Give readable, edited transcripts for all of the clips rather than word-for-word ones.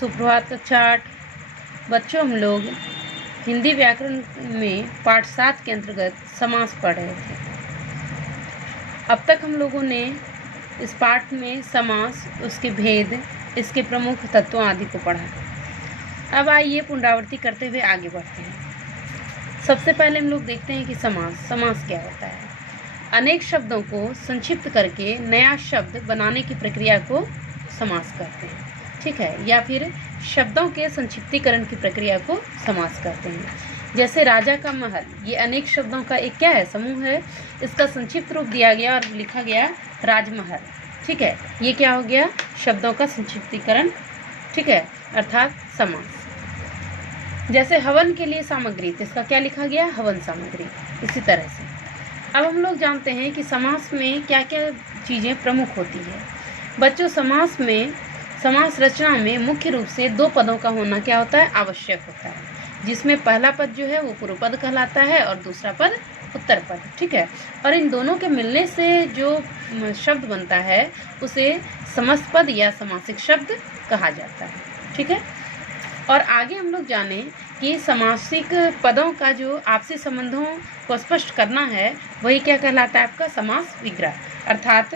सुप्रभात कक्षा 8। बच्चों, हम लोग हिंदी व्याकरण में पाठ 7 के अंतर्गत समास पढ़ रहे थे। अब तक हम लोगों ने इस पाठ में समास, उसके भेद, इसके प्रमुख तत्वों आदि को पढ़ा। अब आइए पुनरावृत्ति करते हुए आगे बढ़ते हैं। सबसे पहले हम लोग देखते हैं कि समास क्या होता है। अनेक शब्दों को संक्षिप्त करके नया शब्द बनाने की प्रक्रिया को समास कहते हैं, ठीक है, या फिर शब्दों के संक्षिप्तीकरण की प्रक्रिया को समास कहते हैं। जैसे राजा का महल, ये अनेक शब्दों का एक क्या है, समूह है। इसका संक्षिप्त रूप दिया गया और लिखा गया राजमहल, ठीक है। ये क्या हो गया, शब्दों का संक्षिप्तीकरण, ठीक है, अर्थात समास। जैसे हवन के लिए सामग्री, तो इसका क्या लिखा गया, हवन सामग्री। इसी तरह से अब हम लोग जानते हैं कि समास में क्या क्या चीज़ें प्रमुख होती है। बच्चों, समास रचना में मुख्य रूप से 2 पदों का होना क्या होता है, आवश्यक होता है, जिसमें पहला पद जो है वो पूर्व पद कहलाता है और दूसरा पद उत्तर पद, ठीक है। और इन दोनों के मिलने से जो शब्द बनता है उसे समस्त पद या समासिक शब्द कहा जाता है, ठीक है। और आगे हम लोग जाने कि समासिक पदों का जो आपसी संबंधों को स्पष्ट करना है वही क्या कहलाता है, आपका समास विग्रह। अर्थात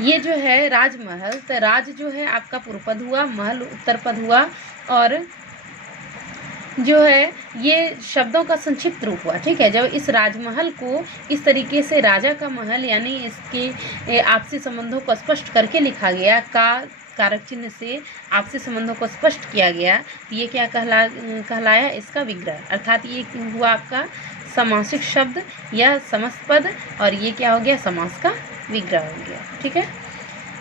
ये जो है राजमहल, तो राज जो है आपका पूर्व पद हुआ, महल उत्तर पद हुआ, और जो है ये शब्दों का संक्षिप्त रूप हुआ, ठीक है। जब इस राजमहल को इस तरीके से राजा का महल यानी इसके आपसी संबंधों को स्पष्ट करके लिखा गया, कारक चिन्ह से आपसी संबंधों को स्पष्ट किया गया, तो ये क्या कहलाया, इसका विग्रह। अर्थात ये हुआ आपका समासिक शब्द या समस्त पद, और ये क्या हो गया, समास का विग्रह हो गया, ठीक है।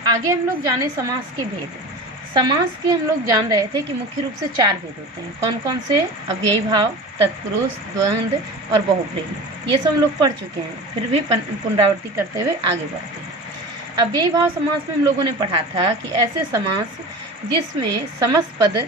आगे हम लोग जाने समास के भेद। समास के हम लोग जान रहे थे कि मुख्य रूप से 4 भेद होते हैं। कौन कौन से, अव्ययी भाव, तत्पुरुष, द्वंद्व और बहुब्रीहि। ये सब हम लोग पढ़ चुके हैं, फिर भी पुनरावृत्ति करते हुए आगे बढ़ते हैं। अव्ययी भाव समास में हम लोगों ने पढ़ा था कि ऐसे समास जिसमें समस्त पद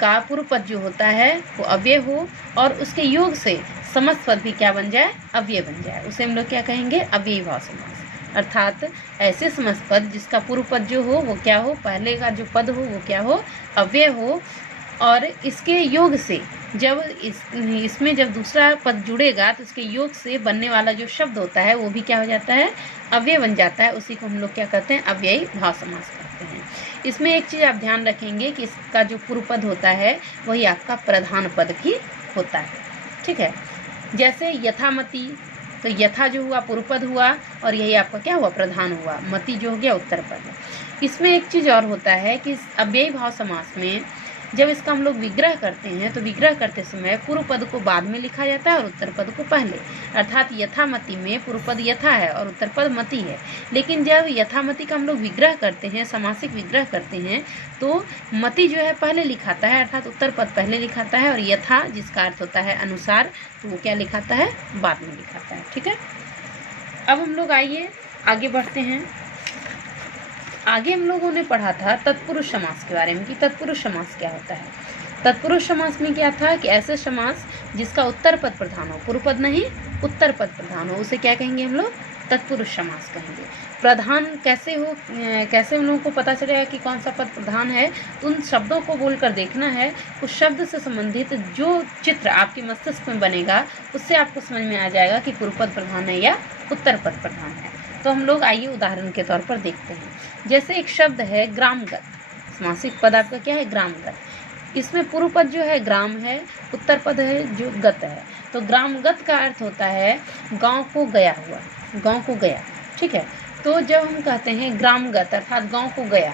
का पूर्व पद जो होता है वो अव्यय हो और उसके योग से समस्त पद भी क्या बन जाए, अव्यय बन जाए, उसे हम लोग क्या कहेंगे, अव्ययी भाव समास। अर्थात ऐसे समस्त पद जिसका पूर्व पद जो हो वो क्या हो, पहले का जो पद हो वो क्या हो, अव्यय हो, और इसके योग से जब इसमें जब दूसरा पद जुड़ेगा तो इसके योग से बनने वाला जो शब्द होता है वो भी क्या हो जाता है, अव्यय बन जाता है। उसी को हम लोग क्या कहते हैं, अव्ययी भाव समास कहते हैं। इसमें एक चीज़ आप ध्यान रखेंगे कि इसका जो पूर्व पद होता है वही आपका प्रधान पद भी होता है, ठीक है। जैसे यथामति, तो यथा जो हुआ पूर्व पद हुआ और यही आपका क्या हुआ, प्रधान हुआ। मति जो हो गया उत्तर पद। इसमें एक चीज़ और होता है कि अव्ययी भाव समास में जब इसका हम लोग विग्रह करते हैं तो विग्रह करते समय पूर्व पद को बाद में लिखा जाता है और उत्तर पद को पहले। अर्थात यथामति में पूर्व पद यथा है और उत्तर पद मति है, लेकिन जब यथामति का हम लोग विग्रह करते हैं, समासिक विग्रह करते हैं, तो मति जो है पहले लिखाता है, अर्थात उत्तर पद पहले लिखाता है, और यथा जिसका अर्थ होता है अनुसार, तो वो क्या लिखाता है, बाद में लिखाता है, ठीक है। अब हम लोग आइए आगे बढ़ते हैं। आगे हम लोगों ने पढ़ा था तत्पुरुष समास के बारे में कि तत्पुरुष समास क्या होता है। तत्पुरुष समास में क्या था कि ऐसे समास जिसका उत्तर पद प्रधान हो, पूर्व पद नहीं उत्तर पद प्रधान हो, उसे क्या कहेंगे हम लोग, तत्पुरुष समास कहेंगे। प्रधान कैसे हो, कैसे हम लोगों को पता चलेगा कि कौन सा पद प्रधान है, तो उन शब्दों को बोलकर देखना है। उस शब्द से संबंधित जो चित्र आपके मस्तिष्क में बनेगा उससे आपको समझ में आ जाएगा कि पूर्व पद प्रधान है या उत्तर पद प्रधान है। तो हम लोग आइए उदाहरण के तौर पर देखते हैं। जैसे एक शब्द है ग्रामगत, समासिक पद आपका क्या है, ग्रामगत। इसमें पूर्व पद जो है ग्राम है, उत्तर पद है जो गत है। तो ग्रामगत का अर्थ होता है गांव को गया हुआ, गांव को गया, ठीक है। तो जब हम कहते हैं ग्रामगत अर्थात गांव को गया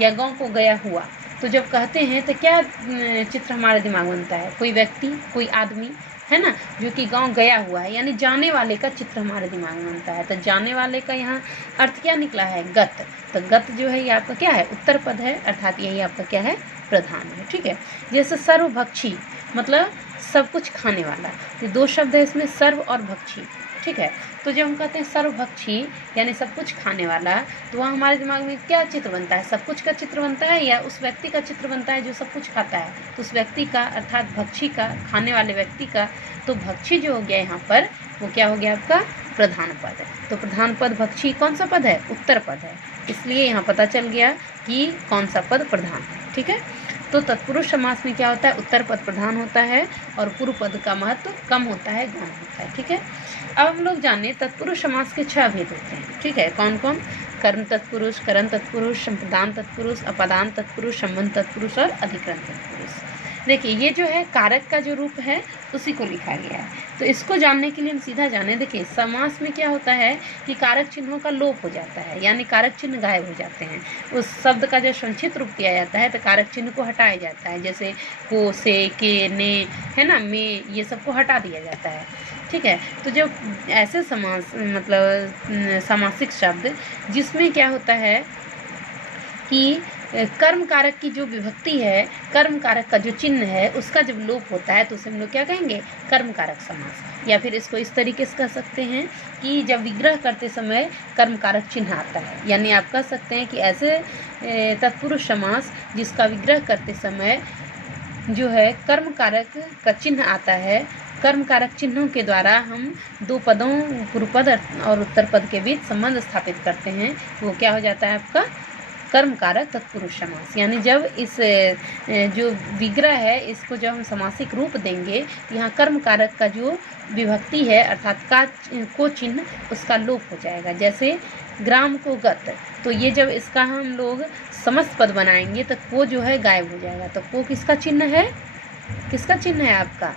या गांव को गया हुआ, तो जब कहते हैं तो क्या चित्र हमारे दिमाग में बनता है, कोई व्यक्ति, कोई आदमी है ना, जो कि गांव गया हुआ है, यानी जाने वाले का चित्र हमारे दिमाग में बनता है। तो जाने वाले का यहाँ अर्थ क्या निकला है, गत। तो गत जो है ये आपका क्या है, उत्तर पद है, अर्थात यही आपका क्या है, प्रधान है, ठीक है। जैसे सर्वभक्षी मतलब सब कुछ खाने वाला, ये 2 शब्द है इसमें, सर्व और भक्षी, ठीक है। तो जब हम कहते हैं सर्वभक्षी यानी सब कुछ खाने वाला, तो वहाँ हमारे दिमाग में क्या चित्र बनता है, सब कुछ का चित्र बनता है या उस व्यक्ति का चित्र बनता है जो सब कुछ खाता है। तो उस व्यक्ति का अर्थात भक्षी का, खाने वाले व्यक्ति का। तो भक्षी जो हो गया यहाँ पर वो क्या हो गया, आपका प्रधान पद है। तो प्रधान पद भक्षी कौन सा पद है, उत्तर पद है, इसलिए यहाँ पता चल गया कि कौन सा पद प्रधान है। ठीक है। तो तत्पुरुष समास में क्या होता है, उत्तर पद प्रधान होता है और पूर्व पद का महत्व कम होता है, गौण होता है। ठीक है। अब हम लोग जाने तत्पुरुष समास के 6 भेद होते हैं। ठीक है, कौन कौन? कर्म तत्पुरुष, करण तत्पुरुष, संप्रदान तत्पुरुष, अपादान तत्पुरुष, संबंध तत्पुरुष और अधिकरण तत्पुरुष। देखिए ये जो है कारक का जो रूप है उसी को लिखा गया है। तो इसको जानने के लिए हम सीधा जाने, देखिए समास में क्या होता है कि कारक चिन्हों का लोप हो जाता है, यानी कारक चिन्ह गायब हो जाते हैं। उस शब्द का जो संक्षिप्त रूप दिया जाता है तो कारक चिन्ह को हटाया जाता है, जैसे को, से, के, ने, है ना, में, ये सबको हटा दिया जाता है। ठीक है। तो जब ऐसे समास मतलब सामासिक शब्द जिसमें क्या होता है कि कर्म कारक की जो विभक्ति है, कर्म कारक का जो चिन्ह है उसका जब लोप होता है तो उसे हम लोग क्या कहेंगे, कर्म कारक समास। या फिर इसको इस तरीके से कह सकते हैं कि जब विग्रह करते समय कर्म कारक चिन्ह आता है, यानी आप कह सकते हैं कि ऐसे तत्पुरुष समास जिसका विग्रह करते समय जो है कर्म कारक का चिन्ह आता है। कर्म कारक चिन्हों के द्वारा हम दो पदों, पूर्व पद और उत्तर पद के बीच संबंध स्थापित करते हैं, वो क्या हो जाता है आपका कर्म कारक तत्पुरुष समास। यानी जब इस जो विग्रह है इसको जब हम समासिक रूप देंगे, यहाँ कर्म कारक का जो विभक्ति है अर्थात का को चिन्ह उसका लोप हो जाएगा। जैसे ग्राम को गत, तो ये जब इसका हम लोग समस्त पद बनाएंगे तो को जो है गायब हो जाएगा। तो को किसका चिन्ह है, किसका चिन्ह है आपका,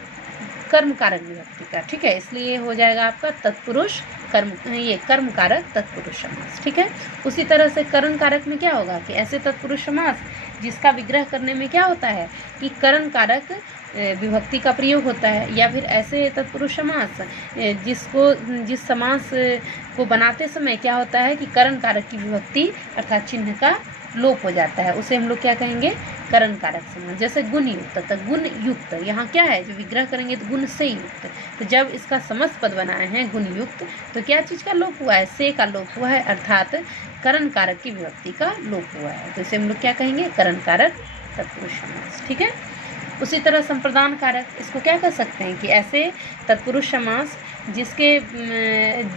कर्म कारक विभक्ति का। ठीक है, इसलिए हो जाएगा आपका तत्पुरुष कर्म, ये कर्म कारक तत्पुरुष समास। ठीक है। उसी तरह से करण कारक में क्या होगा कि ऐसे तत्पुरुष समास जिसका विग्रह करने में क्या होता है कि करण कारक विभक्ति का प्रयोग होता है, या फिर ऐसे तत्पुरुष समास जिस समास को बनाते समय क्या होता है कि करण कारक की विभक्ति अर्थात चिन्ह का लोप हो जाता है, उसे हम लोग क्या कहेंगे, करण कारक समास। जैसे गुण युक्त, तो गुण युक्त यहाँ क्या है, जो विग्रह करेंगे तो गुण से युक्त। तो जब इसका समस्त पद बनाए हैं गुण युक्त, तो क्या चीज़ का लोप हुआ है, से का लोप हुआ है, अर्थात करण कारक की विभक्ति का लोप हुआ है। तो इसे हम लोग क्या कहेंगे, करण कारक तत्पुरुष समास। ठीक है। उसी तरह संप्रदान कारक, इसको क्या कह सकते हैं कि ऐसे तत्पुरुष समास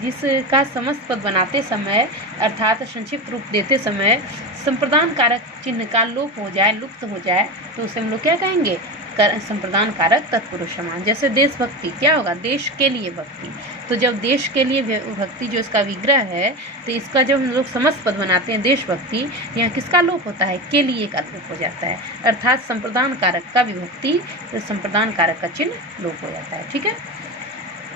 जिसका समस्त पद बनाते समय अर्थात संक्षिप्त रूप देते समय संप्रदान कारक चिन्ह का लोप हो जाए, लुप्त हो जाए, तो उसे हम लोग क्या कहेंगे, संप्रदान कारक तत्पुरुष समास। जैसे देशभक्ति, क्या होगा, देश के लिए भक्ति। तो जब देश के लिए भक्ति जो इसका विग्रह है, तो इसका जब हम लोग समस्त पद बनाते हैं देशभक्ति, यहाँ किसका लोप होता है, के लिए का लोप हो जाता है, अर्थात संप्रदान कारक का विभक्ति संप्रदान कारक का चिन्ह लोप हो जाता है। ठीक है।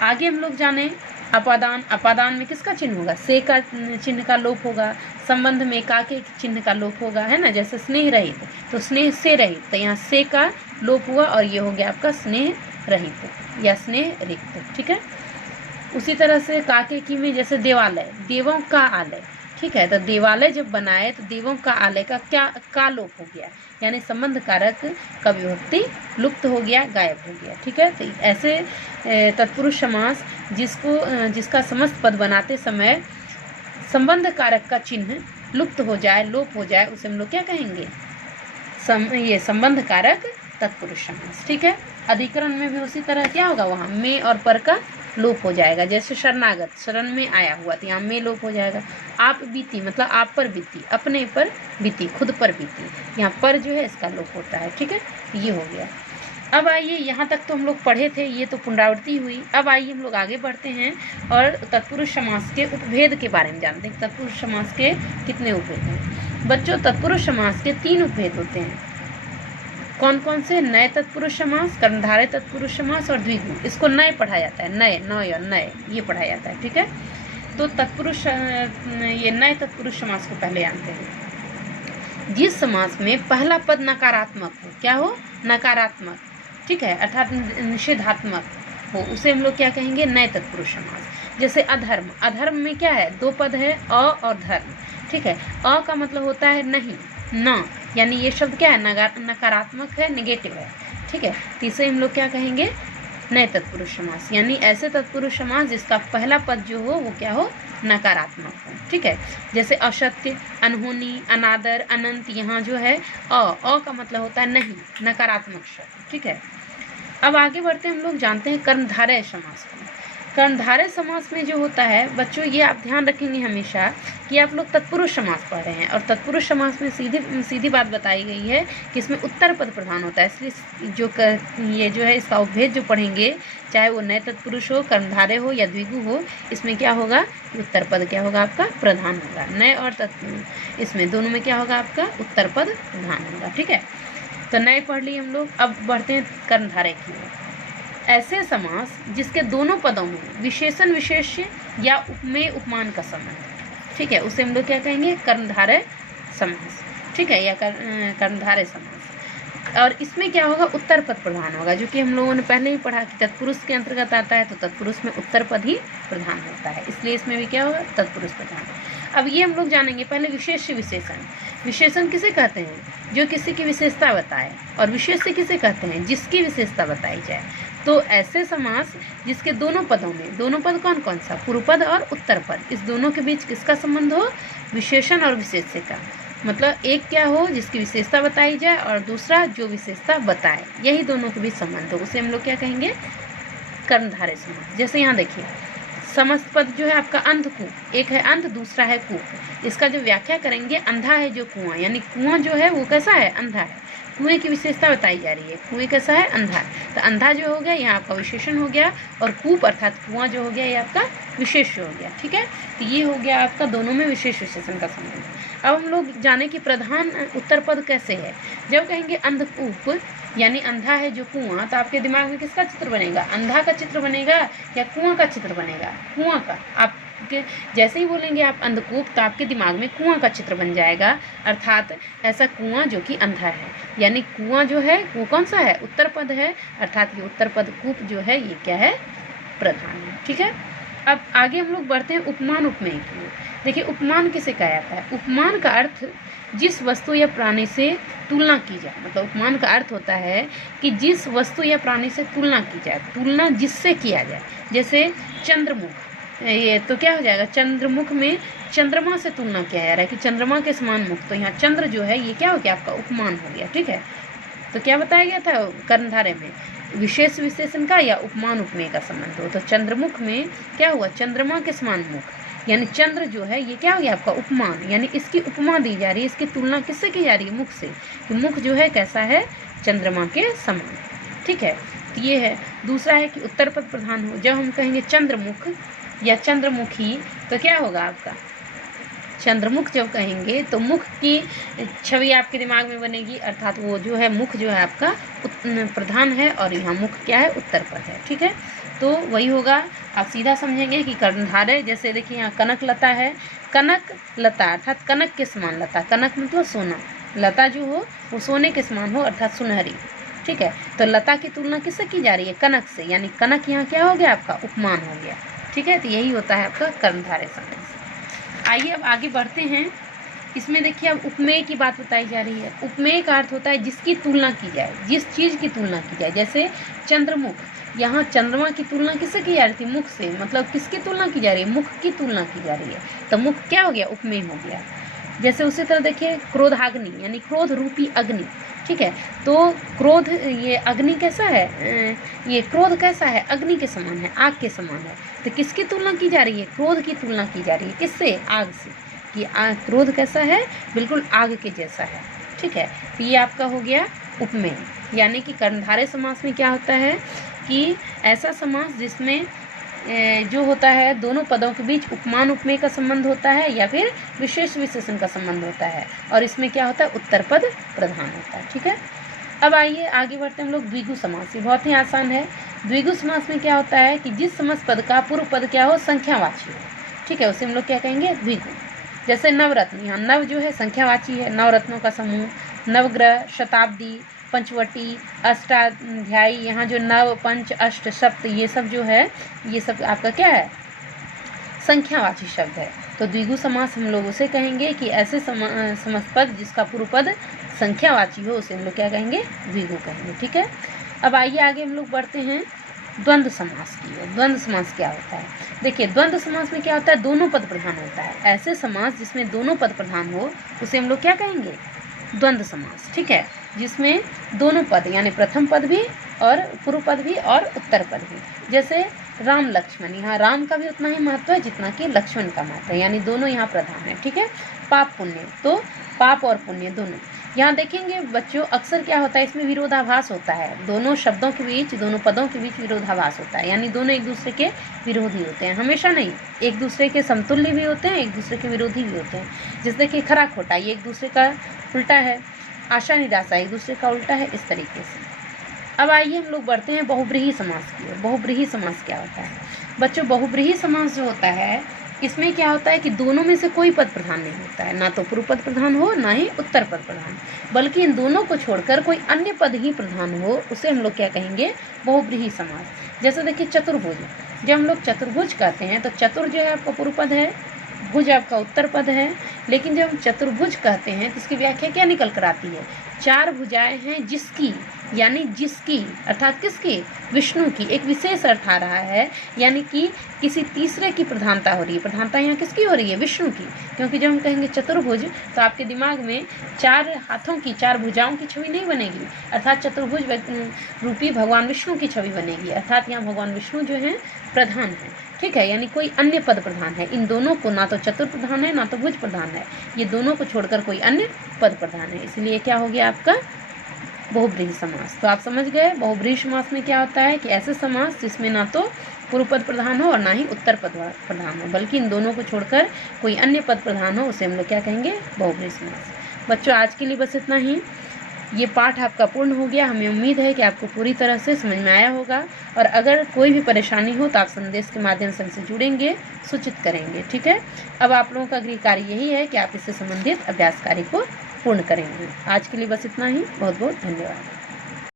आगे हम लोग जाने अपादान। अपादान में किसका चिन्ह होगा, से का चिन्ह का लोप होगा। संबंध में का के चिन्ह का लोप होगा, है ना, जैसे स्नेह रहित, तो स्नेह से रहित, तो यहाँ से का लोप हुआ और ये हो गया आपका स्नेह रहित या स्नेह रिक्त। ठीक है। उसी तरह से काके की में जैसे देवालय, देवों का आलय। ठीक है। तो देवालय जब बनाए तो देवों का आलय का क्या का लोप हो गया, यानी संबंध कारक का विभक्ति लुप्त हो गया, गायब हो गया। ठीक है। तो ऐसे तत्पुरुष समास जिसका समस्त पद बनाते समय संबंध कारक का चिन्ह लुप्त हो जाए, लोप हो जाए, उसे हम लोग क्या कहेंगे, ये संबंध कारक तत्पुरुष समास। ठीक है। अधिकरण में भी उसी तरह क्या होगा, वहाँ में और पर का लोप हो जाएगा। जैसे शरणागत, शरण में आया हुआ, तो यहाँ में लोप हो जाएगा। आप बीती, मतलब आप पर बीती, अपने पर बीती, खुद पर बीती, यहाँ पर जो है इसका लोप होता है। ठीक है, ये हो गया। अब आइए, यहाँ तक तो हम लोग पढ़े थे, ये तो पुनरावृत्ति हुई। अब आइए हम लोग आगे बढ़ते हैं और तत्पुरुष समास के उपभेद के बारे में जानते हैं। तत्पुरुष समास के कितने उपभेद हैं बच्चों? तत्पुरुष समास के 3 उपभेद होते हैं। कौन कौन से? नए तत्पुरुष समास, कर्मधारय तत्पुरुष समास और द्विगु। इसको नए पढ़ाया जाता है, नए, नय और नए, ये पढ़ाया जाता है। ठीक है। तो तत्पुरुष, ये नए तत्पुरुष समास को पहले जानते हैं। जिस समास में पहला पद नकारात्मक हो, क्या हो, नकारात्मक, ठीक है, अर्थात निषेधात्मक हो, उसे हम लोग क्या कहेंगे, नए तत्पुरुष समास। जैसे अधर्म, अधर्म में क्या है, 2 पद है, अ और धर्म। ठीक है। अ का मतलब होता है नहीं, न, यानी ये शब्द क्या है, नकारात्मक है, नेगेटिव है। ठीक है। तो इसे हम लोग क्या कहेंगे, नए तत्पुरुष समास, यानी ऐसे तत्पुरुष समास जिसका पहला पद जो हो वो क्या हो, नकारात्मक हो। ठीक है। जैसे असत्य, अनहोनी, अनादर, अनंत, यहाँ जो है अ का मतलब होता है नहीं, नकारात्मक शब्द। ठीक है। अब आगे बढ़ते हम लोग जानते हैं कर्मधारय समास को। कर्णधारय समास में जो होता है बच्चों, ये आप ध्यान रखेंगे हमेशा कि आप लोग तत्पुरुष समास पढ़ रहे हैं, और तत्पुरुष समास में सीधी बात बताई गई है कि इसमें उत्तर पद प्रधान होता है। इसलिए ये जो है इसका उपभेद जो पढ़ेंगे, चाहे वो नए तत्पुरुष हो, कर्णधारय हो या द्विगु हो, इसमें क्या होगा कि उत्तर पद क्या होगा आपका प्रधान होगा। नए और इसमें दोनों में क्या होगा आपका उत्तर पद प्रधान होगा। ठीक है, तो नए पढ़ लिए हम लोग। अब बढ़ते हैं कर्णधारय की ओर। ऐसे समास जिसके दोनों पदों में विशेषण विशेष्य या उपमेय उपमान का संबंध, ठीक है, उसे हम लोग क्या कहेंगे कर्णधारय समास। ठीक है, या कर्णधारय समास। और इसमें क्या होगा उत्तर पद प्रधान होगा, जो कि हम लोगों ने पहले ही पढ़ा कि तत्पुरुष के अंतर्गत आता है, तो तत्पुरुष में उत्तर पद ही प्रधान होता है, इसलिए इसमें भी क्या होगा तत्पुरुष प्रधान। अब ये हम लोग जानेंगे पहले विशेष्य विशेषण। विशेषण किसे कहते हैं? जो किसी की विशेषता बताए। और विशेष्य किसे कहते हैं? जिसकी विशेषता बताई जाए। तो ऐसे समास जिसके दोनों पदों में, दोनों पद कौन कौन सा? पूर्व पद और उत्तर पद, इस दोनों के बीच किसका संबंध हो? विशेषण और विशेष्य का। मतलब एक क्या हो जिसकी विशेषता बताई जाए, और दूसरा जो विशेषता बताए, यही दोनों के बीच संबंध हो, उसे हम लोग क्या कहेंगे कर्णधारय समास। जैसे यहाँ देखिए, समस्त पद जो है आपका अंधकूप, एक है अंध, दूसरा है कूप। इसका जो व्याख्या करेंगे, अंधा है जो कुआं, यानी कुआं जो है वो कैसा है? अंधा है। कुएं की विशेषता बताई जा रही है, कुएं कैसा है? अंधा। तो अंधा जो हो गया यहाँ आपका विशेषण हो गया, और कूप अर्थात कुआं जो हो गया ये आपका विशेष्य हो गया। ठीक है, तो ये हो गया आपका दोनों में विशेष विशेषण का संबंध। अब हम लोग जाने कि प्रधान उत्तर पद कैसे है। जब कहेंगे अंधकूप यानी अंधा है जो कुआं, तो आपके दिमाग में किसका चित्र बनेगा? अंधा का चित्र बनेगा या कुआं का चित्र बनेगा? कुआं का। आपके जैसे ही बोलेंगे आप अंधकूप, तो आपके दिमाग में कुआं का चित्र बन जाएगा, अर्थात ऐसा कुआं जो कि अंधा है। यानी कुआं जो है वो कौन सा है? उत्तर पद है, अर्थात ये उत्तर पद कूप जो है ये क्या है? प्रधान है। ठीक है, अब आगे हम लोग बढ़ते हैं उपमान उपमेय की ओर। देखिए, उपमान किसे कहा जाता है? उपमान का अर्थ जिस वस्तु या प्राणी से तुलना की जाए। मतलब उपमान का अर्थ होता है कि जिस वस्तु या प्राणी से तुलना की जाए, तुलना जिससे किया जाए। जैसे चंद्रमुख, ये तो क्या हो जाएगा? चंद्रमुख में चंद्रमा से तुलना किया जा रहा है कि चंद्रमा के समान मुख, तो यहाँ चंद्र जो है ये क्या हो गया? आपका उपमान हो गया। ठीक है, तो क्या बताया गया था कर्णधारय में? विशेष विशेषण का या उपमान उपमेय का संबंध हो। तो चंद्रमुख में क्या हुआ? चंद्रमा के समान मुख, यानी चंद्र जो है ये क्या हो गया? आपका उपमान, यानी इसकी उपमा दी जा रही है, इसकी तुलना किससे की जा रही है? मुख से, कि मुख जो है कैसा है? चंद्रमा के समान। ठीक है, तो ये है। दूसरा है कि उत्तर पद प्रधान हो। जब हम कहेंगे चंद्रमुख या चंद्रमुखी, तो क्या होगा आपका? चंद्रमुख जब कहेंगे तो मुख की छवि आपके दिमाग में बनेगी, अर्थात वो जो है मुख जो है आपका प्रधान है, और यहाँ मुख क्या है? उत्तर पद है। ठीक है, तो वही होगा। आप सीधा समझेंगे कि कर्णधारय, जैसे देखिए यहाँ कनक लता है, कनक लता अर्थात कनक के समान लता, कनक मतलब सोना, लता जो हो वो सोने के समान हो अर्थात सुनहरी। ठीक है, तो लता की तुलना किससे की जा रही है? कनक से, यानी कनक यहाँ क्या हो गया? आपका उपमान हो गया। ठीक है, तो यही होता है आपका कर्णधारय समास। आइए अब आगे बढ़ते हैं। इसमें देखिए अब उपमेय की बात बताई जा रही है। उपमेय का अर्थ होता है जिसकी तुलना की जाए, जिस चीज़ की तुलना की जाए। जैसे चंद्रमुख, यहाँ चंद्रमा की तुलना किससे की जा रही थी? मुख से। मतलब किसकी तुलना की जा रही है? मुख की तुलना की जा रही है, तो मुख क्या हो गया? उपमेय हो गया। जैसे उसी तरह देखिए क्रोधाग्नि, यानी क्रोध रूपी अग्नि। ठीक है, तो क्रोध, ये अग्नि कैसा है? ये क्रोध कैसा है? अग्नि के समान है, आग के समान है। तो किसकी तुलना की जा रही है? क्रोध की तुलना की जा रही है। किससे? आग से, कि क्रोध कैसा है? बिल्कुल आग के जैसा है। ठीक है, तो ये आपका हो गया उपमेय। यानी कि कर्णधारय समास में क्या होता है कि ऐसा समास जिसमें जो होता है दोनों पदों के बीच उपमान उपमेय का संबंध होता है, या फिर विशेष विशेषण का संबंध होता है, और इसमें क्या होता है? उत्तर पद प्रधान होता है। ठीक है, अब आइए आगे बढ़ते हैं हम लोग द्विगु समास। ये बहुत ही आसान है। द्विगु समास में क्या होता है कि जिस समस्त पद का पूर्व पद क्या हो? संख्यावाची हो। ठीक है, उसे हम लोग क्या कहेंगे? द्विगु। जैसे नवरत्न, यहाँ नव जो है संख्यावाची है, नवरत्नों का समूह। नवग्रह, शताब्दी, पंचवटी, अष्टाध्यायी, यहाँ जो नव, पंच, अष्ट, सप्त, ये सब जो है ये सब आपका क्या है? संख्यावाची शब्द है। तो द्विगु समास हम लोग उसे कहेंगे कि ऐसे समस्त पद जिसका पूर्व पद संख्यावाची हो, उसे हम लोग क्या कहेंगे? द्विगु कहेंगे। ठीक है, अब आइए आगे हम लोग बढ़ते हैं द्वंद्व समास की ओर। द्वंद्व समास क्या होता है? देखिए, द्वंद्व समास में क्या होता है? दोनों पद प्रधान होता है। ऐसे समास जिसमें दोनों पद प्रधान हो उसे हम लोग क्या कहेंगे? द्वंद्व समास। ठीक है, जिसमें दोनों पद यानी प्रथम पद भी और पूर्व पद भी और उत्तर पद भी। जैसे राम लक्ष्मण, यहाँ राम का भी उतना ही महत्व है जितना कि लक्ष्मण का महत्व है, यानी दोनों यहाँ प्रधान है। ठीक है, पाप पुण्य, तो पाप और पुण्य दोनों। यहाँ देखेंगे बच्चों, अक्सर क्या होता है, इसमें विरोधाभास होता है, दोनों शब्दों के बीच, दोनों पदों के बीच विरोधाभास होता है, यानी दोनों एक दूसरे के विरोधी होते हैं, हमेशा नहीं, एक दूसरे के समतुल्य भी होते हैं, एक दूसरे के विरोधी भी होते हैं। जैसे कि खरा खोटा, ये एक दूसरे का उल्टा है, आशा निराशा एक दूसरे का उल्टा है, इस तरीके से। अब आइए हम लोग बढ़ते हैं बहुब्रीहि समास की ओर। बहुब्रीहि समास क्या होता है बच्चों? बहुब्रीहि समास जो होता है, इसमें क्या होता है कि दोनों में से कोई पद प्रधान नहीं होता है, ना तो पूर्व पद प्रधान हो ना ही उत्तर पद प्रधान, बल्कि इन दोनों को छोड़कर कोई अन्य पद ही प्रधान हो, उसे हम लोग क्या कहेंगे? बहुब्रीहि समास। जैसे देखिए चतुर्भुज, जब हम लोग चतुर्भुज कहते हैं तो चतुर जो है आपका पूर्व पद है, भुज आपका उत्तर पद है, लेकिन जब हम चतुर्भुज कहते हैं तो इसकी व्याख्या क्या निकल कर आती है? चार भुजाएं हैं जिसकी, यानी जिसकी अर्थात किसकी? विष्णु की। एक विशेष अर्थ आ रहा है, यानी कि किसी तीसरे की प्रधानता हो रही है। प्रधानता यहाँ किसकी हो रही है? विष्णु की। क्योंकि जब हम कहेंगे चतुर्भुज तो आपके दिमाग में चार हाथों की, चार भुजाओं की छवि नहीं बनेगी, अर्थात चतुर्भुज रूपी भगवान विष्णु की छवि बनेगी, अर्थात यहाँ भगवान विष्णु जो है प्रधान है। ठीक है, यानी कोई अन्य पद प्रधान है। इन दोनों को ना तो चतुर प्रधान है ना तो भुज प्रधान है, ये दोनों को छोड़कर कोई अन्य पद प्रधान है, इसलिए क्या हो गया आपका? बहुब्रीहि समास। तो आप समझ गए बहुब्रीहि समास में क्या होता है कि ऐसे समास जिसमें ना तो पूर्व पद प्रधान हो और ना ही उत्तर पद प्रधान हो, बल्कि इन दोनों को छोड़कर कोई अन्य पद प्रधान हो, उसे हम लोग क्या कहेंगे? बहुब्रीहि समास। बच्चों आज के लिए बस इतना ही। ये पाठ आपका पूर्ण हो गया। हमें उम्मीद है कि आपको पूरी तरह से समझ में आया होगा, और अगर कोई भी परेशानी हो तो आप संदेश के माध्यम से हमसे जुड़ेंगे, सूचित करेंगे। ठीक है, अब आप लोगों का गृह कार्य यही है कि आप इससे संबंधित अभ्यास कार्य को पूर्ण करेंगे। आज के लिए बस इतना ही। बहुत बहुत धन्यवाद।